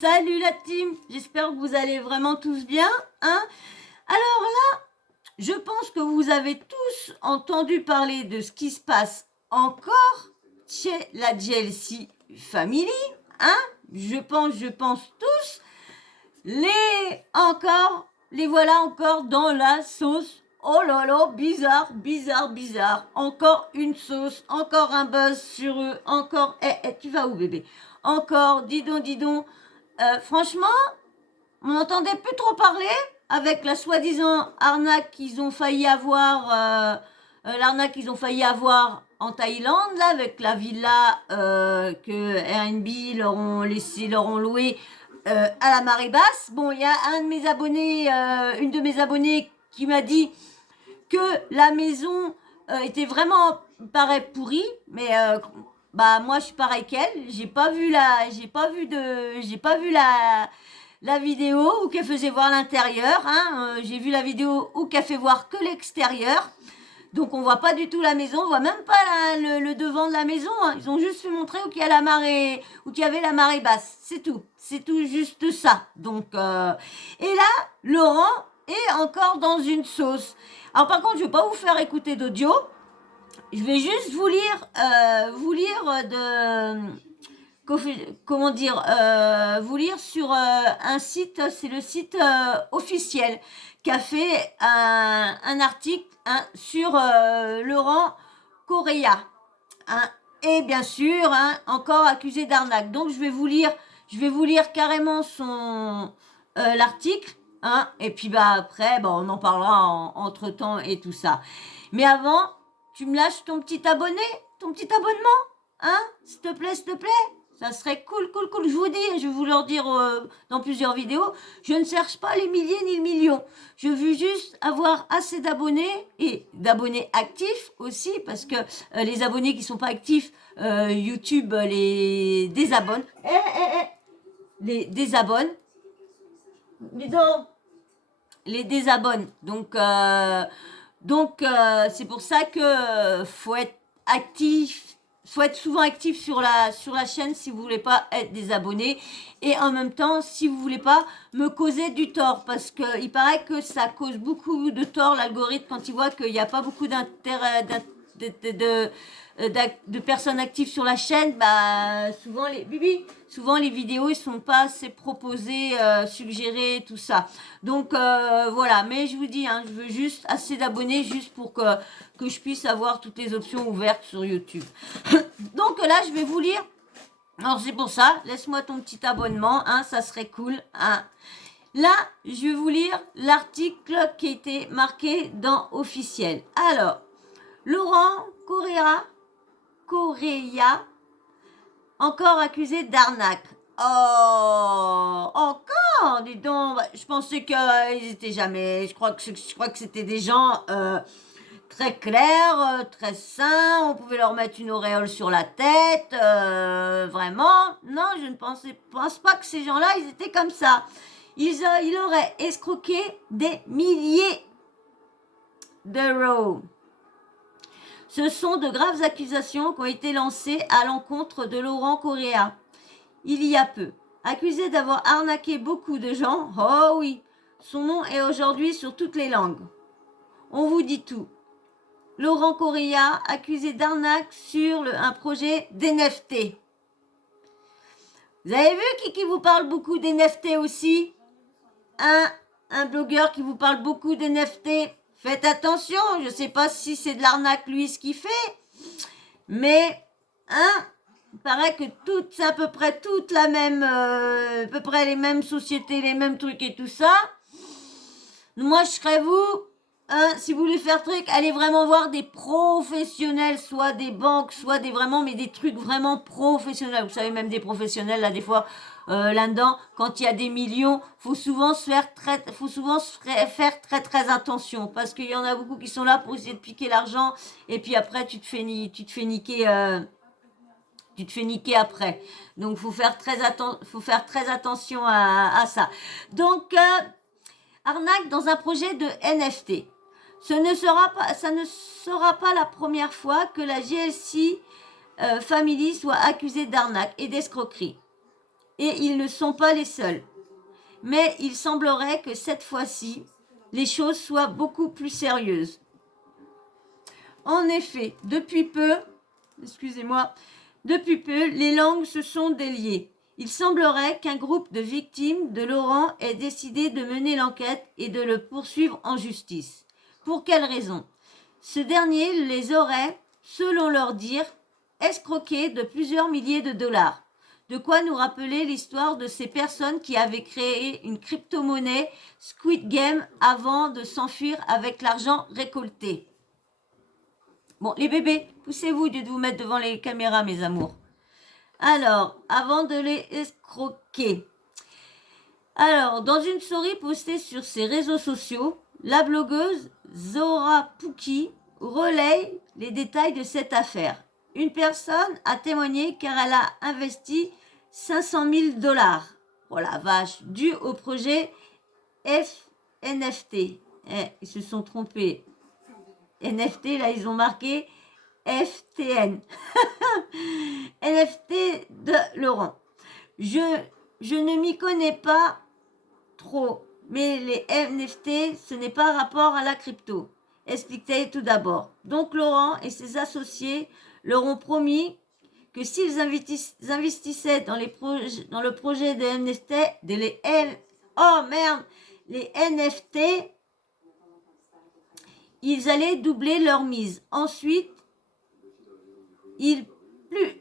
Salut la team, j'espère que vous allez vraiment tous bien, hein. Alors là, je pense que vous avez tous entendu parler de ce qui se passe encore chez la GLC Family, hein. Je pense tous. Les voilà encore dans la sauce. Oh là là, bizarre, bizarre, bizarre. Encore une sauce, encore un buzz sur eux, encore... tu vas où bébé? Encore, dis donc. Franchement, on n'entendait plus trop parler avec la soi-disant arnaque qu'ils ont failli avoir, l'arnaque qu'ils ont failli avoir en Thaïlande, là, avec la villa que Airbnb leur ont loué à la marée basse. Bon, il y a une de mes abonnées qui m'a dit que la maison était vraiment, paraît pourrie, mais bah moi je suis pareil qu'elle. J'ai pas vu la vidéo où qu'elle faisait voir l'intérieur. Hein. J'ai vu la vidéo où qu'elle fait voir que l'extérieur. Donc on voit pas du tout la maison, on voit même pas le devant de la maison. Hein. Ils ont juste fait montrer où qu'il y a la marée, où qu'il y avait la marée basse. C'est tout juste ça. Donc et là, Laurent est encore dans une sauce. Alors par contre, je vais pas vous faire écouter d'audio. Je vais juste vous lire comment dire, vous lire sur un site, c'est le site officiel qui a fait un article sur Laurent Correa. Hein, et bien sûr, hein, encore accusé d'arnaque. Donc je vais vous lire carrément son l'article. Hein, et puis bah après, bah, on en parlera entre temps et tout ça. Mais avant, tu me lâches ton petit abonnement, hein, s'il te plaît. Ça serait cool. Je vous dis, je vais vous leur dire dans plusieurs vidéos, je ne cherche pas les milliers ni le million. Je veux juste avoir assez d'abonnés et d'abonnés actifs aussi, parce que les abonnés qui sont pas actifs, YouTube les désabonne. Les désabonne. Dis donc, les désabonne. Donc c'est pour ça que faut être actif, faut être souvent actif sur la chaîne si vous voulez pas être désabonné, et en même temps si vous voulez pas me causer du tort, parce que il paraît que ça cause beaucoup de tort l'algorithme quand il voit qu'il n'y a pas beaucoup d'intérêt de personnes actives sur la chaîne. Bah souvent les vidéos ils sont pas assez proposées, suggérées, tout ça. Donc voilà, mais je vous dis, hein, je veux juste assez d'abonnés juste pour que je puisse avoir toutes les options ouvertes sur YouTube. Donc là, je vais vous lire. Alors c'est pour ça, laisse-moi ton petit abonnement, hein, ça serait cool. Hein. Là, je vais vous lire l'article qui a été marqué dans officiel. Alors, Laurent Correa, encore accusé d'arnaque. Oh, encore, dis donc. Je pensais qu'ils étaient jamais. Je crois que c'était des gens très clairs, très sains. On pouvait leur mettre une auréole sur la tête. Vraiment, non, je ne pense pas que ces gens-là, ils étaient comme ça. Ils auraient escroqué des milliers d'euros. Ce sont de graves accusations qui ont été lancées à l'encontre de Laurent Correa il y a peu. Accusé d'avoir arnaqué beaucoup de gens, oh oui, son nom est aujourd'hui sur toutes les langues. On vous dit tout. Laurent Correa, accusé d'arnaque sur un projet d'NFT. Vous avez vu qui vous parle beaucoup d'NFT aussi? Un blogueur qui vous parle beaucoup d'NFT. Faites attention, je ne sais pas si c'est de l'arnaque lui ce qu'il fait, mais il paraît que c'est à peu près toute la même, à peu près les mêmes sociétés, les mêmes trucs et tout ça. Moi, je serais vous, si vous voulez faire truc, allez vraiment voir des professionnels, soit des banques, soit mais des trucs vraiment professionnels. Vous savez, même des professionnels, là, des fois, là-dedans, quand il y a des millions, faut souvent faire très attention, parce qu'il y en a beaucoup qui sont là pour essayer de piquer l'argent, et puis après, tu te fais niquer après. Donc, faut faire très attention à ça. Donc, arnaque dans un projet de NFT. Ça ne sera pas la première fois que la GLC Family soit accusée d'arnaque et d'escroquerie. Et ils ne sont pas les seuls. Mais il semblerait que cette fois-ci, les choses soient beaucoup plus sérieuses. En effet, depuis peu, les langues se sont déliées. Il semblerait qu'un groupe de victimes de Laurent ait décidé de mener l'enquête et de le poursuivre en justice. Pour quelle raison ? Ce dernier les aurait, selon leur dire, escroqués de plusieurs milliers de dollars. De quoi nous rappeler l'histoire de ces personnes qui avaient créé une crypto-monnaie Squid Game avant de s'enfuir avec l'argent récolté. Bon, les bébés, poussez-vous de vous mettre devant les caméras, mes amours. Alors, avant de les escroquer. Alors, dans une story postée sur ses réseaux sociaux, la blogueuse Zora Pouki relaye les détails de cette affaire. Une personne a témoigné car elle a investi 500 000 $. Oh la vache, dû au projet NFT. Ils se sont trompés. NFT, là, ils ont marqué FTN. NFT de Laurent. Je ne m'y connais pas trop, mais les NFT, ce n'est pas rapport à la crypto. Expliquez tout d'abord. Donc Laurent et ses associés leur ont promis que s'ils investissaient dans le projet des NFT, les NFT, ils allaient doubler leur mise. Ensuite, il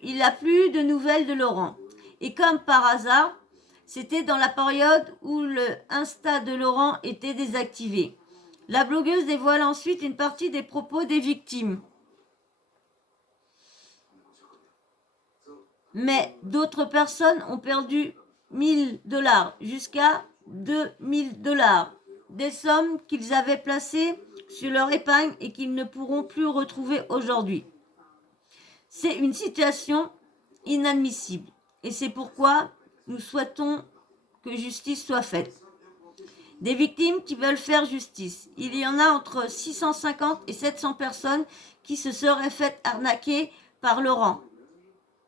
n'a plus de nouvelles de Laurent. Et comme par hasard, c'était dans la période où le Insta de Laurent était désactivé. La blogueuse dévoile ensuite une partie des propos des victimes. Mais d'autres personnes ont perdu 1 000 $ jusqu'à 2 000 $. Des sommes qu'ils avaient placées sur leur épargne et qu'ils ne pourront plus retrouver aujourd'hui. C'est une situation inadmissible. Et c'est pourquoi nous souhaitons que justice soit faite. Des victimes qui veulent faire justice. Il y en a entre 650 et 700 personnes qui se seraient faites arnaquer par Laurent.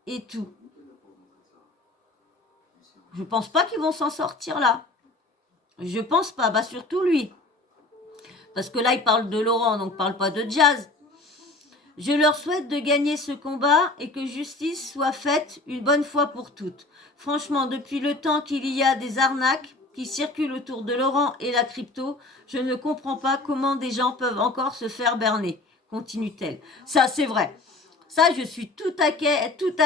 Et tout. Je pense pas qu'ils vont s'en sortir là. Je pense pas. Bah surtout lui. Parce que là, il parle de Laurent, donc parle pas de Jazz. Je leur souhaite de gagner ce combat et que justice soit faite une bonne fois pour toutes. Franchement, depuis le temps qu'il y a des arnaques qui circulent autour de Laurent et la crypto, je ne comprends pas comment des gens peuvent encore se faire berner, continue-t-elle. Ça, c'est vrai. Ça, je suis tout à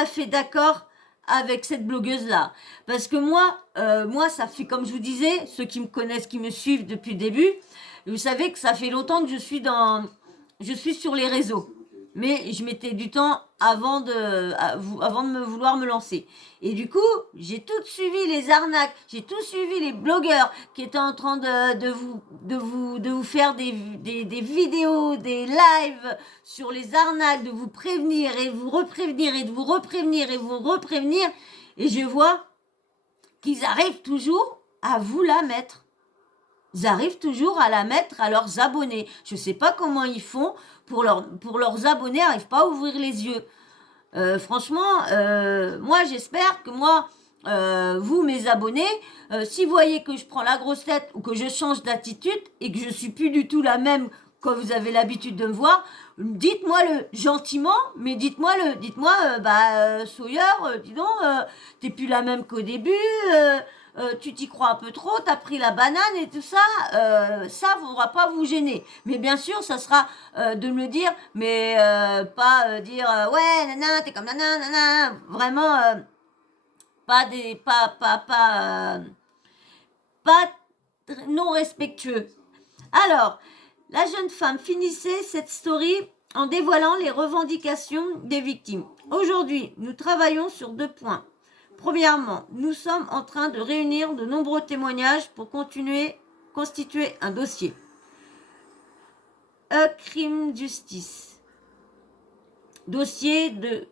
fait d'accord avec cette blogueuse-là. Parce que moi, ça fait, comme je vous disais, ceux qui me connaissent, qui me suivent depuis le début, vous savez que ça fait longtemps que je suis sur les réseaux. Mais je mettais du temps avant de vouloir me lancer. Et du coup, j'ai tout suivi les arnaques, j'ai tout suivi les blogueurs qui étaient en train de vous faire des vidéos, des lives sur les arnaques, de vous prévenir et vous reprévenir et de vous reprévenir et vous reprévenir. Et je vois qu'ils arrivent toujours à vous la mettre. Ils arrivent toujours à la mettre à leurs abonnés. Je ne sais pas comment ils font pour leurs abonnés, n'arrivent pas à ouvrir les yeux. Franchement, moi j'espère que vous mes abonnés, si vous voyez que je prends la grosse tête ou que je change d'attitude et que je suis plus du tout la même quand vous avez l'habitude de me voir, dites-moi-le gentiment, mais dites-moi-le. Dites-moi, Sawyer, dis donc, t'es plus la même qu'au début. Tu t'y crois un peu trop, t'as pris la banane et tout ça, ça ne va pas vous gêner. Mais bien sûr, ça sera de me dire, mais pas dire ouais, nana, t'es comme nana, nana. Vraiment, pas non respectueux. Alors, la jeune femme finissait cette story en dévoilant les revendications des victimes. Aujourd'hui, nous travaillons sur 2 points. Premièrement, nous sommes en train de réunir de nombreux témoignages pour constituer un dossier. Crime Justice. Dossier de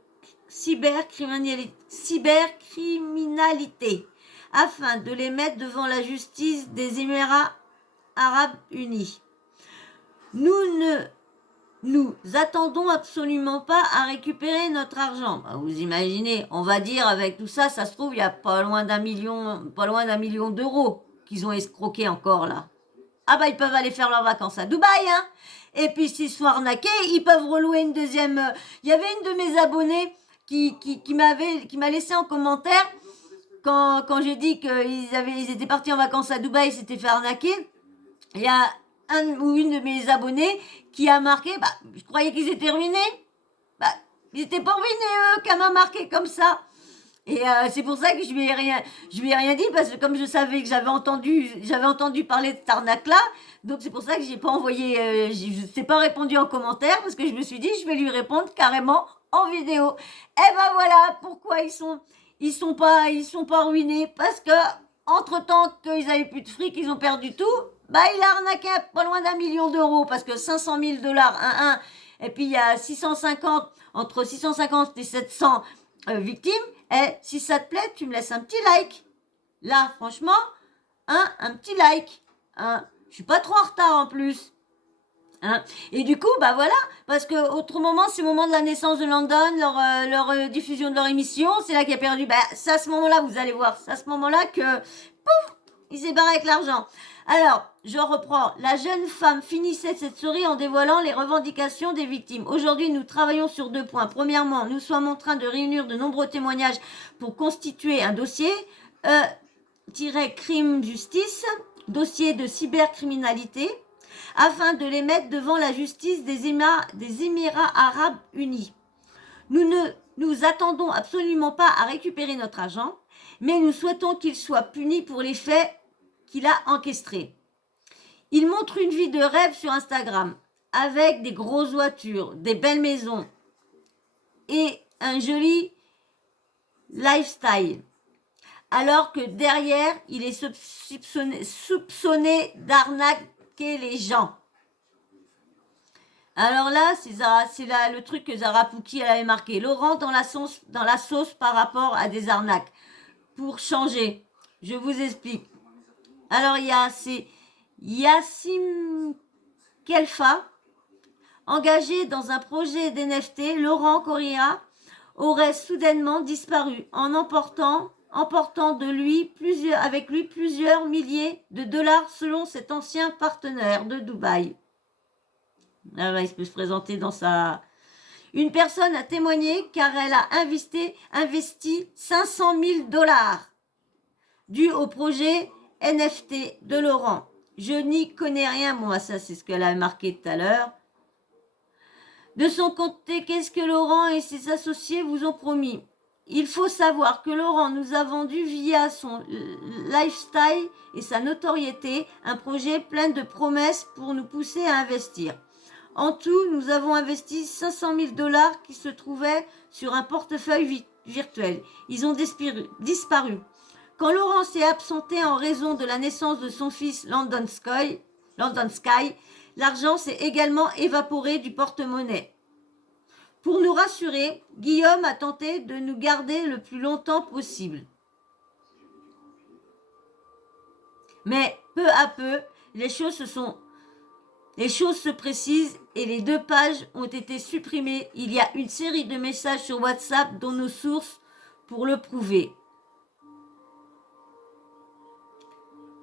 cybercriminalité afin de les mettre devant la justice des Émirats Arabes Unis. Nous ne nous attendons absolument pas à récupérer notre argent. Bah, vous imaginez, on va dire avec tout ça, ça se trouve, il y a pas loin d'1 million, pas loin d'1 million d'euros qu'ils ont escroqué encore là. Ah bah ils peuvent aller faire leurs vacances à Dubaï, hein. Et puis s'ils se sont arnaqués, ils peuvent relouer une deuxième. Il y avait une de mes abonnés qui m'a laissé en commentaire quand j'ai dit ils étaient partis en vacances à Dubaï, ils s'étaient fait arnaquer. Il y a un ou une de mes abonnés qui a marqué, bah, je croyais qu'ils étaient ruinés. Bah, ils étaient pas ruinés, eux, qu'elle m'a marqué comme ça. Et c'est pour ça que je lui ai rien dit, parce que comme je savais que j'avais entendu parler de cette arnaque-là, donc c'est pour ça que j'ai pas envoyé, je t'ai pas répondu en commentaire, parce que je me suis dit, je vais lui répondre carrément en vidéo. Et ben voilà pourquoi ils sont pas ruinés, parce que entre temps qu'ils avaient plus de fric, ils ont perdu tout. Bah il a arnaqué pas loin d'1 million d'euros, parce que 500 000 dollars, et puis il y a 650, entre 650 et 700 victimes. Et si ça te plaît, tu me laisses un petit like. Là, franchement, un petit like. Je suis pas trop en retard en plus. Et du coup, bah voilà, parce que autre moment, c'est le moment de la naissance de London, leur diffusion de leur émission, c'est là qu'il a perdu. Bah, c'est à ce moment-là, vous allez voir, c'est à ce moment-là que, pouf, il s'est barré avec l'argent. Alors, je reprends. La jeune femme finissait cette story en dévoilant les revendications des victimes. Aujourd'hui, nous travaillons sur 2 points. Premièrement, nous sommes en train de réunir de nombreux témoignages pour constituer un dossier, crime justice, dossier de cybercriminalité, afin de les mettre devant la justice des Émirats arabes unis. Nous ne nous attendons absolument pas à récupérer notre argent, mais nous souhaitons qu'il soit puni pour les faits qu'il a encastrés. Il montre une vie de rêve sur Instagram, avec des grosses voitures, des belles maisons et un joli lifestyle. Alors que derrière, il est soupçonné d'arnaquer les gens. Alors là, c'est là le truc que Zara Pouki elle avait marqué. Laurent dans la sauce par rapport à des arnaques. Pour changer, je vous explique. Alors il y a Yassim Kelfa, engagé dans un projet d'NFT. Laurent Correa aurait soudainement disparu en emportant avec lui plusieurs milliers de dollars selon cet ancien partenaire de Dubaï. Là, il peut se présenter dans sa... Une personne a témoigné car elle a investi 500 000 dollars dû au projet NFT de Laurent. Je n'y connais rien, moi, ça c'est ce qu'elle a marqué tout à l'heure. De son côté, qu'est-ce que Laurent et ses associés vous ont promis? Il faut savoir que Laurent nous a vendu via son lifestyle et sa notoriété un projet plein de promesses pour nous pousser à investir. En tout, nous avons investi 500 000 dollars qui se trouvaient sur un portefeuille virtuel. Ils ont disparu. Quand Laurent s'est absenté en raison de la naissance de son fils London Sky, l'argent s'est également évaporé du porte-monnaie. Pour nous rassurer, Guillaume a tenté de nous garder le plus longtemps possible. Mais peu à peu, les choses se précisent et les 2 pages ont été supprimées. Il y a une série de messages sur WhatsApp dont nos sources pour le prouver.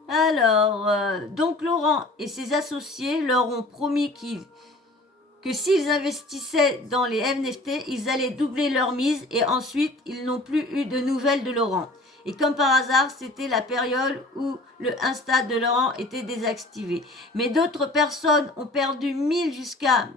Alors, donc Laurent et ses associés leur ont promis que s'ils investissaient dans les NFT, ils allaient doubler leur mise et ensuite, ils n'ont plus eu de nouvelles de Laurent. Et comme par hasard, c'était la période où le Insta de Laurent était désactivé. Mais d'autres personnes ont perdu 1000 jusqu'à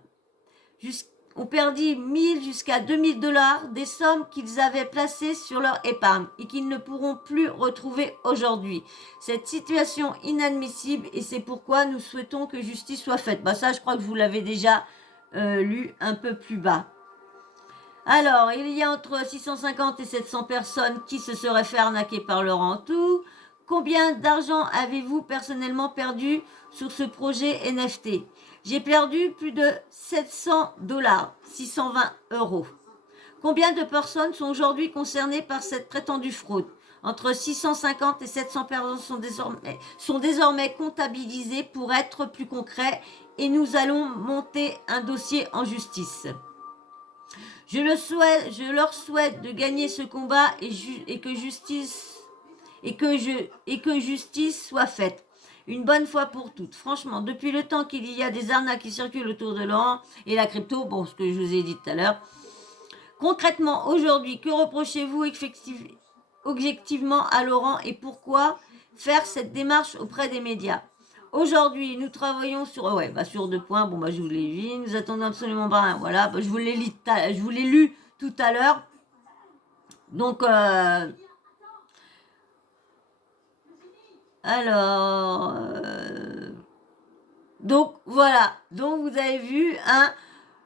2000 dollars, des sommes qu'ils avaient placées sur leur épargne et qu'ils ne pourront plus retrouver aujourd'hui. Cette situation inadmissible et c'est pourquoi nous souhaitons que justice soit faite. Bah ça, je crois que vous l'avez déjà lu un peu plus bas. Alors, il y a entre 650 et 700 personnes qui se seraient fait arnaquer par Laurent en tout. Combien d'argent avez-vous personnellement perdu sur ce projet NFT? J'ai perdu plus de 700 dollars, 620 euros. Combien de personnes sont aujourd'hui concernées par cette prétendue fraude? Entre 650 et 700 personnes sont désormais comptabilisées pour être plus concret et nous allons monter un dossier en justice. Je leur souhaite de gagner ce combat et que justice soit faite. Une bonne fois pour toutes. Franchement, depuis le temps qu'il y a des arnaques qui circulent autour de Laurent et la crypto, bon, ce que je vous ai dit tout à l'heure. Concrètement, aujourd'hui, que reprochez-vous objectivement à Laurent et pourquoi faire cette démarche auprès des médias? Aujourd'hui, nous travaillons sur, sur 2 points. Bon, je vous l'ai dit. Nous attendons absolument pas. Voilà, je vous l'ai lu tout à l'heure. Donc, donc voilà. Donc vous avez vu, hein,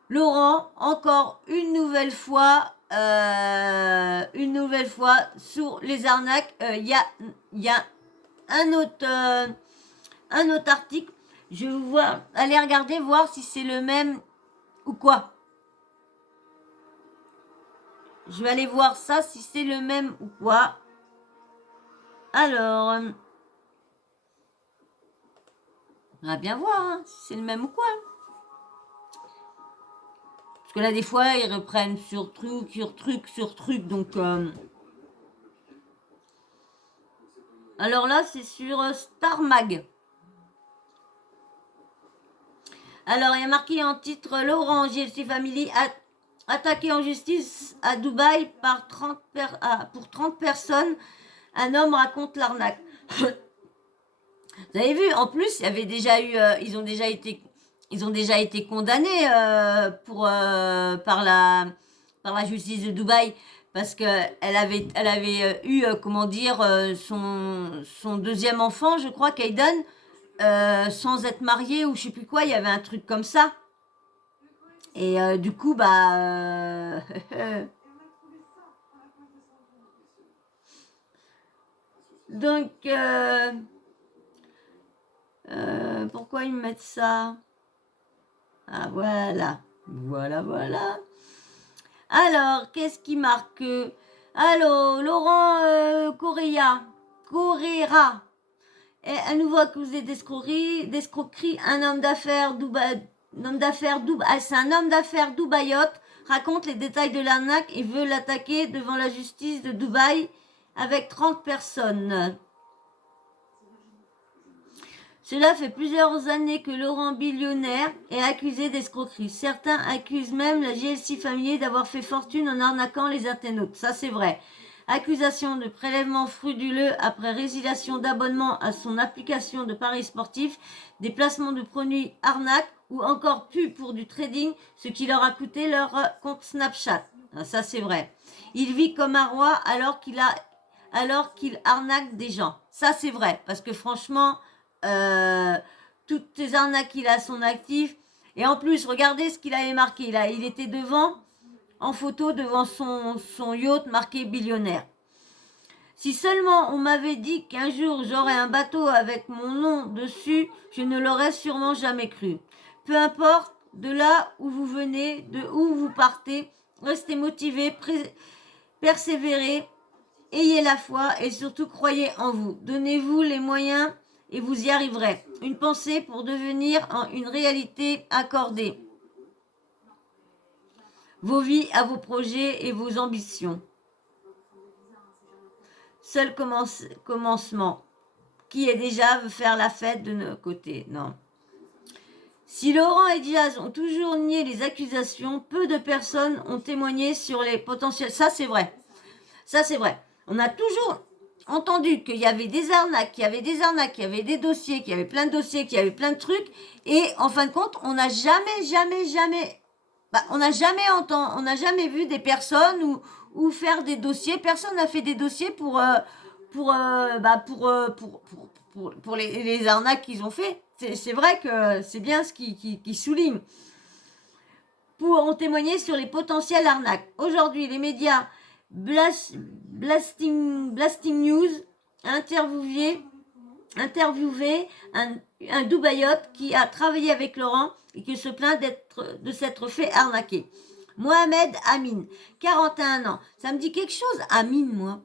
Laurent, encore une nouvelle fois sur les arnaques. Il y a un autre article. Je vais voir, allez regarder, voir si c'est le même ou quoi. Je vais aller voir ça, si c'est le même ou quoi. Alors, on va bien voir, hein, si c'est le même ou quoi. Parce que là, des fois, ils reprennent sur truc. Donc, alors là, c'est sur Star Mag. Alors, il y a marqué en titre Laurent GLC Family attaqué en justice à Dubaï pour 30 personnes. Un homme raconte l'arnaque. Vous avez vu, en plus, il y avait déjà eu, ils ont déjà été condamnés par la justice de Dubaï parce que elle avait eu son deuxième enfant, je crois, Kaiden, sans être mariée ou je sais plus quoi, il y avait un truc comme ça. Et du coup, donc, pourquoi ils mettent ça? Ah, voilà. Voilà. Alors, qu'est-ce qui marque? Allô, Laurent Correa. Et à nouveau accusé d'escroquerie, un homme d'affaires c'est un homme d'affaires dubaïote, raconte les détails de l'arnaque et veut l'attaquer devant la justice de Dubaï avec 30 personnes. Cela fait plusieurs années que Laurent Billionnaire est accusé d'escroquerie. Certains accusent même la GLC Family d'avoir fait fortune en arnaquant les internautes. Ça, c'est vrai. Accusation de prélèvement frauduleux après résiliation d'abonnement à son application de paris sportifs, des placements de produits arnaques ou encore pub pour du trading, ce qui leur a coûté leur compte Snapchat. Ça, c'est vrai. Il vit comme un roi alors qu'il arnaque des gens. Ça, c'est vrai. Parce que franchement, toutes ces arnaques qu'il a à son actif. Et en plus, regardez ce qu'il avait marqué. Il était en photo devant son yacht marqué billionnaire. Si seulement on m'avait dit qu'un jour j'aurais un bateau avec mon nom dessus, je ne l'aurais sûrement jamais cru. Peu importe de là où vous venez, de où vous partez, restez motivés, persévérez, ayez la foi et surtout croyez en vous. Donnez-vous les moyens et vous y arriverez. Une pensée pour devenir une réalité accordée. Vos vies à vos projets et vos ambitions. Seul commencement. Qui est déjà veut faire la fête de nos côtés? Non. Si Laurent et Diaz ont toujours nié les accusations, peu de personnes ont témoigné sur les potentiels. Ça, c'est vrai. On a toujours entendu qu'il y avait des arnaques, qu'il y avait des dossiers, qu'il y avait plein de dossiers, qu'il y avait plein de trucs. Et en fin de compte, on n'a jamais... on n'a jamais vu des personnes ou faire des dossiers. Personne n'a fait des dossiers pour les arnaques qu'ils ont fait. C'est vrai que c'est bien ce qui souligne. Pour en témoigner sur les potentielles arnaques. Aujourd'hui, les médias Blasting News interviewé un Dubaïote qui a travaillé avec Laurent et qui se plaint de s'être fait arnaquer. Mohamed Amin, 41 ans. Ça me dit quelque chose, Amin, moi.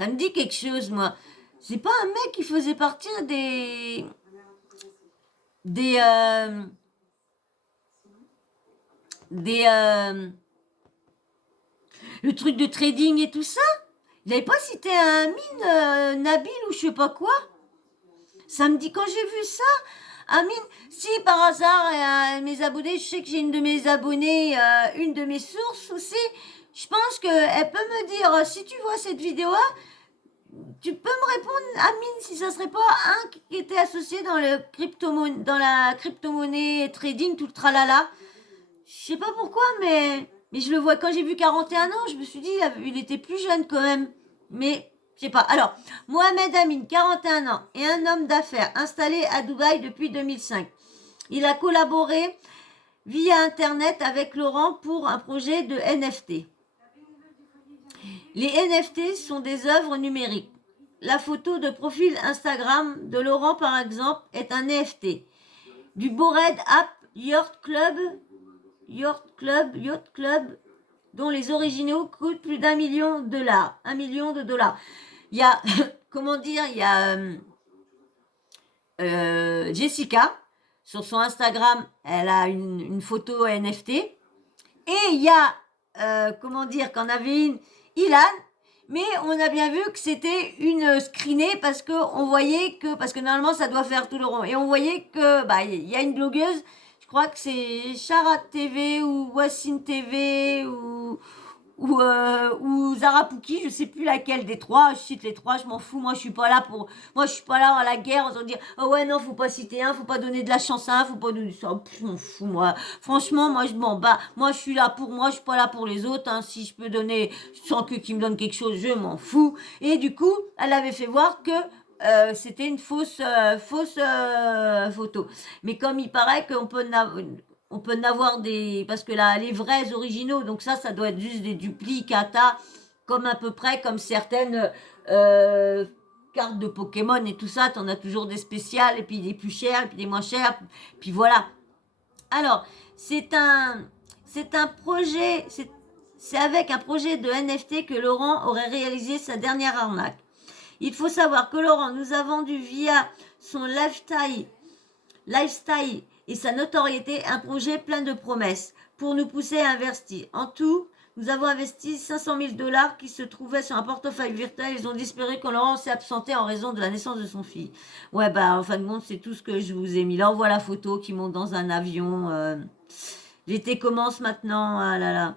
Ça me dit quelque chose, moi. C'est pas un mec qui faisait partie des, des, le truc de trading et tout ça. Il n'avait pas cité un mine, Nabil ou je sais pas quoi. Ça me dit, quand j'ai vu ça, Amine, si par hasard, mes abonnés, je sais que j'ai une de mes abonnées, une de mes sources aussi, je pense qu'elle peut me dire, si tu vois cette vidéo-là, tu peux me répondre, Amine, si ça serait pas un qui était associé dans la crypto-monnaie trading, tout le tralala. Je sais pas pourquoi, mais je le vois, quand j'ai vu 41 ans, je me suis dit, il était plus jeune quand même. Mais, je sais pas. Alors, Mohamed Amin, 41 ans, est un homme d'affaires installé à Dubaï depuis 2005. Il a collaboré via Internet avec Laurent pour un projet de NFT. Les NFT sont des œuvres numériques. La photo de profil Instagram de Laurent, par exemple, est un NFT. Du Bored App Yacht Club, dont les originaux coûtent plus d'$1 million. $1 million. Il y a, comment dire, il y a Jessica, sur son Instagram, elle a une photo NFT. Et il y a, comment dire, qu'en avait une, Ilan, mais on a bien vu que c'était une screenée parce que normalement ça doit faire tout le rond. Et on voyait que, il y a une blogueuse, je crois que c'est Charat TV ou Wassine TV ou Zara Pouki, je sais plus laquelle des trois, je cite les trois, je m'en fous, moi je suis pas là à la guerre en train de dire, oh ouais non, faut pas citer un, faut pas donner de la chance à un, faut pas donner ça, je m'en fous moi, franchement moi je m'en bats, moi je suis là pour moi, je suis pas là pour les autres, hein. Si je peux donner, sans que qui me donne quelque chose, je m'en fous. Et du coup, elle avait fait voir que c'était une fausse photo. Mais comme il paraît qu'on peut on peut en avoir des, parce que là, les vrais originaux, donc ça doit être juste des duplicata, comme à peu près comme certaines cartes de Pokémon et tout ça, t'en as toujours des spéciales, et puis des plus chères, et puis des moins chères, puis voilà. Alors, c'est un projet, c'est avec un projet de NFT que Laurent aurait réalisé sa dernière arnaque. Il faut savoir que Laurent nous a vendu via son lifestyle et sa notoriété un projet plein de promesses pour nous pousser à investir. En tout, nous avons investi $500 000 qui se trouvaient sur un portefeuille virtuel. Ils ont disparu quand Laurent s'est absenté en raison de la naissance de son fils. Ouais, en fin de compte, c'est tout ce que je vous ai mis. Là, on voit la photo qui monte dans un avion. L'été commence maintenant. Ah là là.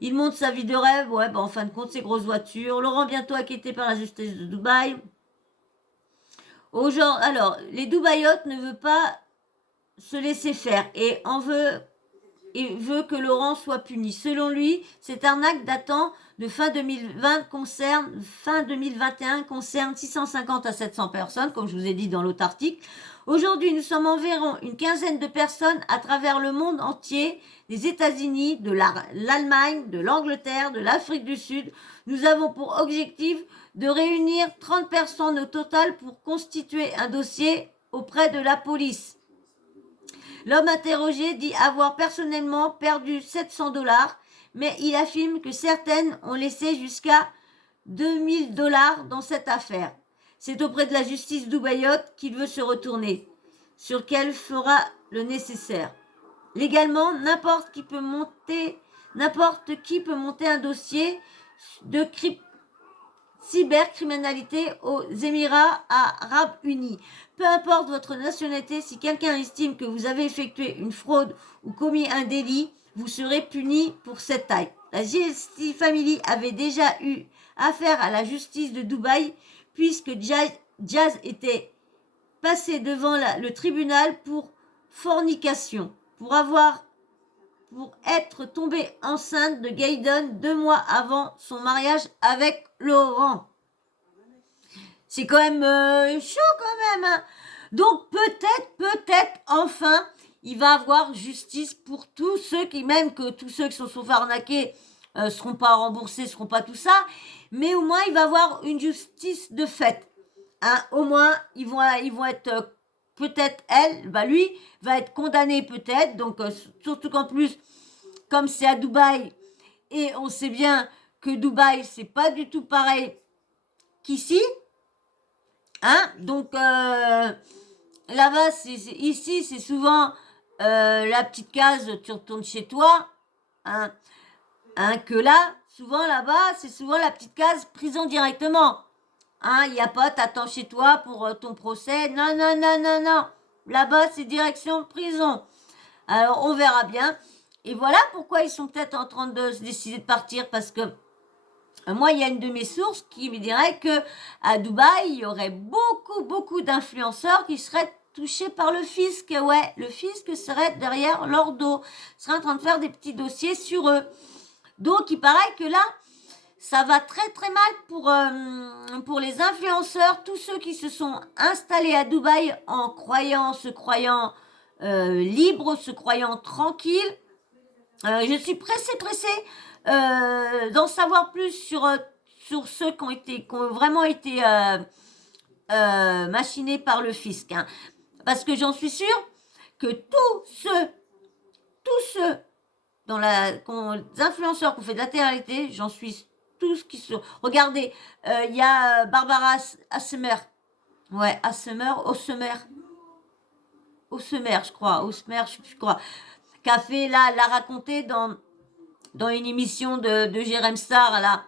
Il monte sa vie de rêve. Ouais, en fin de compte, ses grosses voitures. Laurent bientôt acquitté par la justice de Dubaï. Alors, les Dubaïotes ne veulent pas se laisser faire et veut que Laurent soit puni. Selon lui, cette arnaque datant de fin 2021 concerne 650 à 700 personnes, comme je vous ai dit dans l'autre article. Aujourd'hui, nous sommes environ une quinzaine de personnes à travers le monde entier, des États-Unis, de l'Allemagne, de l'Angleterre, de l'Afrique du Sud. Nous avons pour objectif de réunir 30 personnes au total pour constituer un dossier auprès de la police. L'homme interrogé dit avoir personnellement perdu $700, mais il affirme que certaines ont laissé jusqu'à $2000 dans cette affaire. C'est auprès de la justice dubaïote qu'il veut se retourner, sur qu'elle fera le nécessaire. Légalement, n'importe qui peut monter un dossier de cybercriminalité aux Émirats Arabes Unis. Peu importe votre nationalité, si quelqu'un estime que vous avez effectué une fraude ou commis un délit, vous serez puni pour cette taille. La GST Family avait déjà eu affaire à la justice de Dubaï puisque Jazz était passé devant le tribunal pour fornication, pour être tombée enceinte de Gaydon 2 mois avant son mariage avec Laurent. C'est quand même chaud quand même. Hein. Donc peut-être, enfin, il va avoir justice pour tous ceux qui, même que tous ceux qui se sont fait arnaquer, seront pas remboursés, seront pas tout ça. Mais au moins, il va avoir une justice de fait. Hein, au moins, ils vont être... peut-être lui va être condamné peut-être, donc surtout qu'en plus, comme c'est à Dubaï, et on sait bien que Dubaï, c'est pas du tout pareil qu'ici. Hein, donc, là-bas, ici, c'est souvent la petite case, tu retournes chez toi. Hein, que là, souvent là-bas, c'est souvent la petite case prison directement. Hein, il n'y a pas, t'attends chez toi pour ton procès. Non, non, non, non, non. Là-bas, c'est direction prison. Alors, on verra bien. Et voilà pourquoi ils sont peut-être en train de se décider de partir, parce que moi, il y a une de mes sources qui me dirait que à Dubaï, il y aurait beaucoup, beaucoup d'influenceurs qui seraient touchés par le fisc. Ouais, le fisc serait derrière leur dos, serait en train de faire des petits dossiers sur eux. Donc, il paraît que là, ça va très très mal pour les influenceurs, tous ceux qui se sont installés à Dubaï se croyant libres, se croyant tranquilles. Je suis pressée d'en savoir plus sur ceux qui ont vraiment été machinés par le fisc. Hein. Parce que j'en suis sûre que tous ceux les influenceurs qui ont fait de la télé-réalité, j'en suis tous qui sont... Regardez, il y a Barbara Assemer. Ouais, Ossemer, je crois. Ossemer, je crois. Qui a fait, là, l'a raconté dans une émission de Jérém Star, là.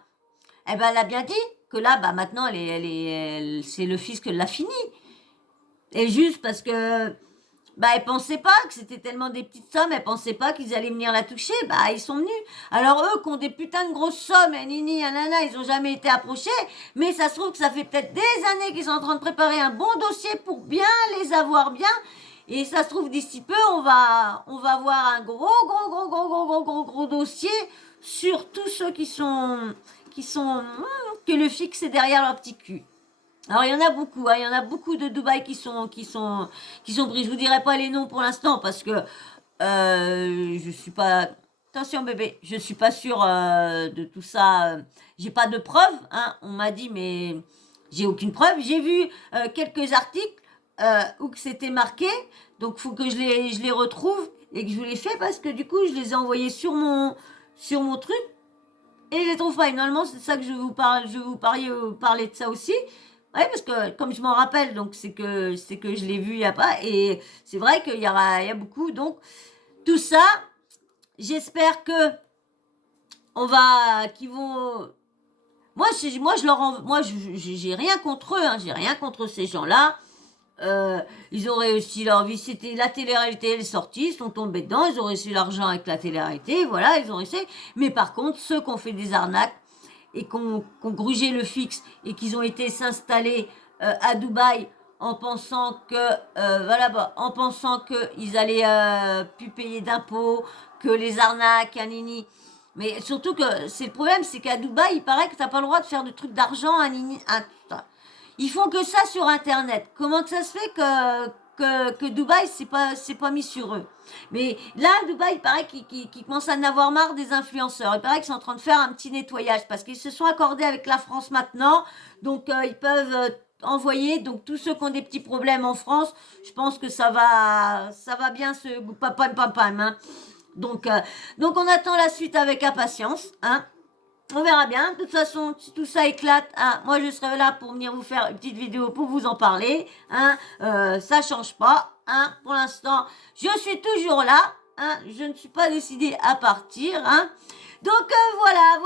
Eh ben, elle a bien dit que là, bah, maintenant, c'est le fisc qui l'a fini. Et juste parce que... Bah, elle pensait pas que c'était tellement des petites sommes, elle pensait pas qu'ils allaient venir la toucher, bah, ils sont venus. Alors, eux, qui ont des putains de grosses sommes, nini, nanana, ils ont jamais été approchés, mais ça se trouve que ça fait peut-être des années qu'ils sont en train de préparer un bon dossier pour bien les avoir bien, et ça se trouve d'ici peu, on va voir un gros dossier sur tous ceux que le fixe est derrière leur petit cul. Alors il y en a beaucoup, hein, il y en a beaucoup de Dubaï qui sont pris. Je vous dirai pas les noms pour l'instant parce que je suis pas. Attention bébé, je suis pas sûre de tout ça. J'ai pas de preuves, hein. On m'a dit mais j'ai aucune preuve. J'ai vu quelques articles où que c'était marqué, donc faut que je les retrouve et que je vous les fais parce que du coup je les ai envoyés sur mon truc et je les trouve pas. Et normalement c'est ça que je vous parler de ça aussi. Oui, parce que comme je m'en rappelle, donc c'est que je l'ai vu il n'y a pas, et c'est vrai qu'il y a beaucoup. Donc tout ça, j'espère que qu'ils vont. Moi, j'ai rien contre eux, hein, j'ai rien contre ces gens-là. Ils ont réussi leur vie, c'était la télé-réalité, elle est sortie, ils sont tombés dedans, ils ont réussi l'argent avec la télé-réalité, voilà, ils ont réussi. Mais par contre, ceux qui ont fait des arnaques, et qu'on grugé le fixe et qu'ils ont été s'installer à Dubaï en pensant qu'ils allaient plus payer d'impôts, que les arnaques, nini. Mais surtout que c'est le problème, c'est qu'à Dubaï, il paraît que t'as pas le droit de faire de trucs d'argent, nini. Ils font que ça sur Internet. Comment que ça se fait que Dubaï, c'est pas mis sur eux. Mais là, Dubaï, il paraît qu'ils commencent à en avoir marre des influenceurs. Il paraît qu'ils sont en train de faire un petit nettoyage parce qu'ils se sont accordés avec la France maintenant. Donc, ils peuvent envoyer. Donc, tous ceux qui ont des petits problèmes en France, je pense que ça va bien se... Pam, hein. Donc, on attend la suite avec impatience, hein. On verra bien. De toute façon, si tout ça éclate, hein, moi je serai là pour venir vous faire une petite vidéo pour vous en parler. Hein, ça change pas. Hein, pour l'instant, je suis toujours là. Hein, je ne suis pas décidée à partir. Hein. Donc voilà.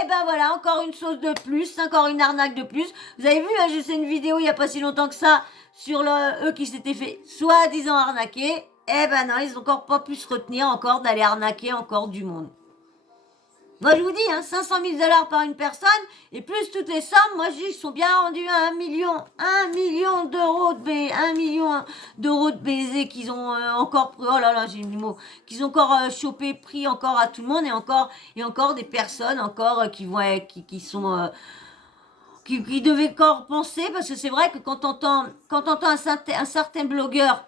Et ben voilà, encore une sauce de plus, encore une arnaque de plus. Vous avez vu, hein, j'ai fait une vidéo il n'y a pas si longtemps que ça sur eux qui s'étaient fait soi-disant arnaquer. Eh ben non, ils n'ont encore pas pu se retenir encore d'aller arnaquer encore du monde. Moi, je vous dis, hein, 500 000 $ par une personne, et plus toutes les sommes, moi, je dis, ils sont bien rendus à 1 million d'euros de baisers qu'ils ont encore pris, oh là là, j'ai mis le mot, qu'ils ont encore chopé, pris encore à tout le monde, et encore des personnes, encore qui sont, qui devaient encore penser, parce que c'est vrai que quand t'entends un certain blogueur,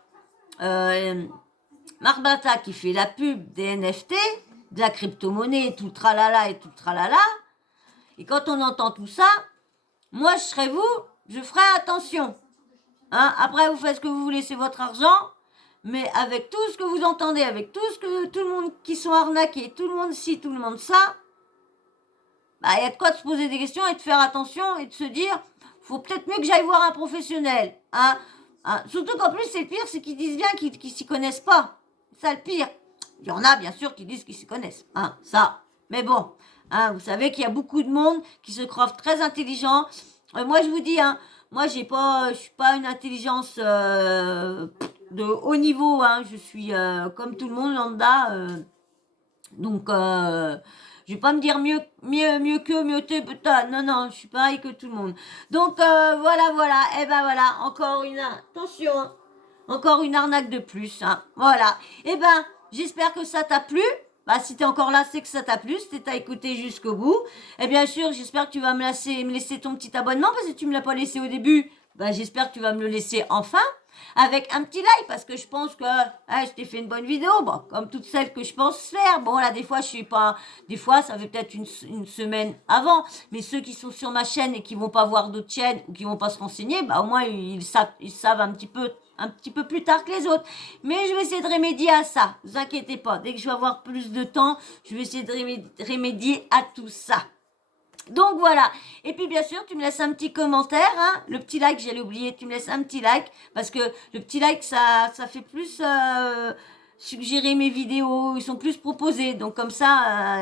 Marc Bata, qui fait la pub des NFT, de la crypto-monnaie, tout le tralala et tout le tralala. Et quand on entend tout ça, moi, je serais vous, je ferai attention. Hein, après, vous faites ce que vous voulez, c'est votre argent. Mais avec tout ce que vous entendez, avec tout le monde qui sont arnaqués, tout le monde ci, tout le monde ça, bah, il y a de quoi de se poser des questions et de faire attention et de se dire, faut peut-être mieux que j'aille voir un professionnel. Hein. Surtout qu'en plus, c'est le pire, c'est qu'ils disent bien qu'ils s'y connaissent pas. C'est ça le pire. Il y en a, bien sûr, qui disent qu'ils s'y connaissent. Hein, ça. Mais bon, hein, vous savez qu'il y a beaucoup de monde qui se croient très intelligents. Moi, je vous dis, hein, moi, je suis pas une intelligence de haut niveau. Hein, je suis comme tout le monde, lambda. Donc, je vais pas me dire mieux que, mieux que, peut-être. Non, non, je suis pareil que tout le monde. Donc, voilà. Et ben voilà, encore une, attention, hein, encore une arnaque de plus. Hein, voilà. Et ben, j'espère que ça t'a plu. Bah, si t'es encore là, c'est que ça t'a plu, si t'as écouté jusqu'au bout. Et bien sûr, j'espère que tu vas me laisser ton petit abonnement, parce que tu me l'as pas laissé au début. Bah, j'espère que tu vas me le laisser enfin, avec un petit like, parce que je pense que je t'ai fait une bonne vidéo, bon, comme toutes celles que je pense faire. Bon, là, des fois, je suis pas, des fois, ça fait peut-être une semaine avant, mais ceux qui sont sur ma chaîne et qui vont pas voir d'autres chaînes, ou qui vont pas se renseigner, bah, au moins, ils savent un petit peu plus tard que les autres. Mais je vais essayer de remédier à ça. Ne vous inquiétez pas. Dès que je vais avoir plus de temps, je vais essayer de remédier à tout ça. Donc voilà. Et puis bien sûr, tu me laisses un petit commentaire. Hein. Le petit like, j'allais oublier. Tu me laisses un petit like. Parce que le petit like, ça fait plus suggérer mes vidéos. Ils sont plus proposés. Donc comme ça,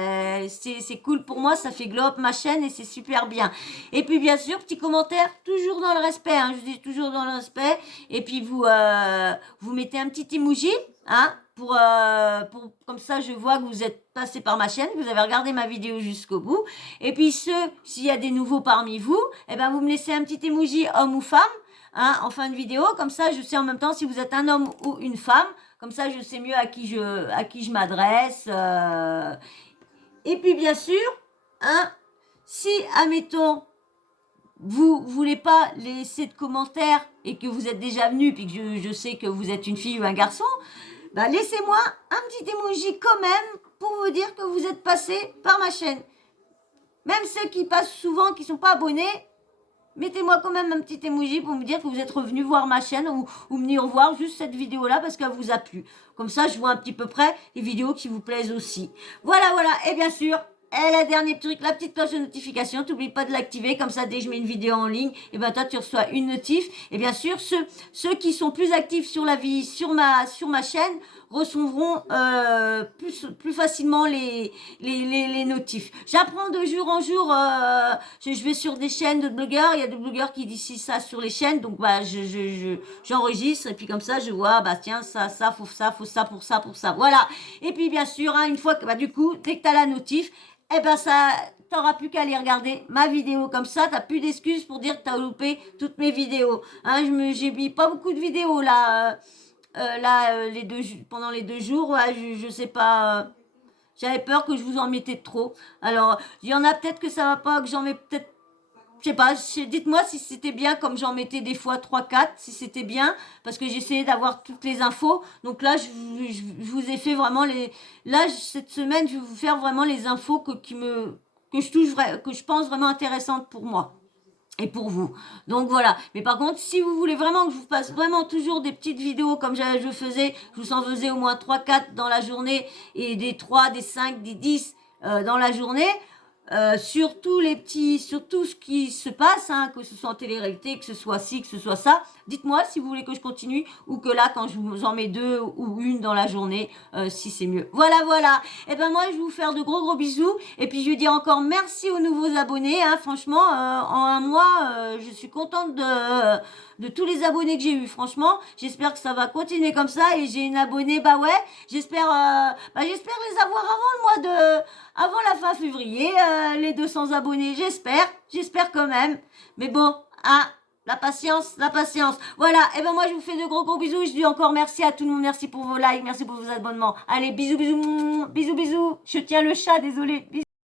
c'est cool pour moi. Ça fait glow up ma chaîne et c'est super bien. Et puis bien sûr, petit commentaire, toujours dans le respect. Hein. Je dis toujours dans le respect. Et puis vous mettez un petit emoji. Hein, pour comme ça je vois que vous êtes passé par ma chaîne, que vous avez regardé ma vidéo jusqu'au bout. Et puis s'il y a des nouveaux parmi vous, eh ben vous me laissez un petit emoji homme ou femme, hein, en fin de vidéo, comme ça je sais en même temps si vous êtes un homme ou une femme, comme ça je sais mieux à qui je m'adresse. Et puis bien sûr, hein, si admettons vous voulez pas laisser de commentaires et que vous êtes déjà venu, puis que je sais que vous êtes une fille ou un garçon, bah laissez-moi un petit emoji quand même pour vous dire que vous êtes passé par ma chaîne. Même ceux qui passent souvent, qui sont pas abonnés, mettez-moi quand même un petit emoji pour me dire que vous êtes revenu voir ma chaîne ou venir voir juste cette vidéo-là parce qu'elle vous a plu. Comme ça, je vois un petit peu près les vidéos qui vous plaisent aussi. Voilà. Et bien sûr, et le dernier truc, la petite cloche de notification, t'oublie pas de l'activer, comme ça dès que je mets une vidéo en ligne, et ben toi tu reçois une notif. Et bien sûr, ceux qui sont plus actifs sur sur ma chaîne recevront plus facilement les notifs. J'apprends de jour en jour, je vais sur des chaînes de blogueurs, il y a des blogueurs qui disent ça sur les chaînes, donc bah j'enregistre et puis comme ça je vois bah tiens ça faut ça pour ça. Voilà. Et puis bien sûr, hein, une fois que bah du coup, dès que tu as la notif, eh ben ça, t'auras plus qu'à aller regarder ma vidéo. Comme ça, t'as plus d'excuses pour dire que t'as loupé toutes mes vidéos. Hein, j'ai mis pas beaucoup de vidéos là. Pendant les 2 jours, ouais, je sais pas. J'avais peur que je vous en mettais trop. Alors, il y en a peut-être que ça va pas, que j'en mets peut-être. Je sais pas, dites-moi si c'était bien comme j'en mettais des fois 3-4, si c'était bien, parce que j'essayais d'avoir toutes les infos. Donc là, je vous ai fait vraiment Là, cette semaine, je vais vous faire vraiment les infos que je pense vraiment intéressantes pour moi. Et pour vous. Donc voilà. Mais par contre, si vous voulez vraiment que je vous fasse vraiment toujours des petites vidéos comme je faisais, je vous en faisais au moins 3-4 dans la journée et des 3, des 5, des 10 dans la journée. Sur tout ce qui se passe, hein, que ce soit en télé-réalité, que ce soit ci, que ce soit ça. Dites-moi si vous voulez que je continue ou que là, quand je vous en mets 2 ou une dans la journée, si c'est mieux. Voilà. Et ben moi, je vais vous faire de gros bisous. Et puis, je vais dire encore merci aux nouveaux abonnés. Hein. Franchement, en un mois, je suis contente de tous les abonnés que j'ai eu. Franchement, j'espère que ça va continuer comme ça. Et j'ai une abonnée, bah ouais, j'espère les avoir avant la fin février, les 200 abonnés, j'espère quand même. Mais bon, hein, la patience. Voilà, et ben moi je vous fais de gros bisous, je dis encore merci à tout le monde, merci pour vos likes, merci pour vos abonnements. Allez, bisous, je tiens le chat, désolé. Bisous.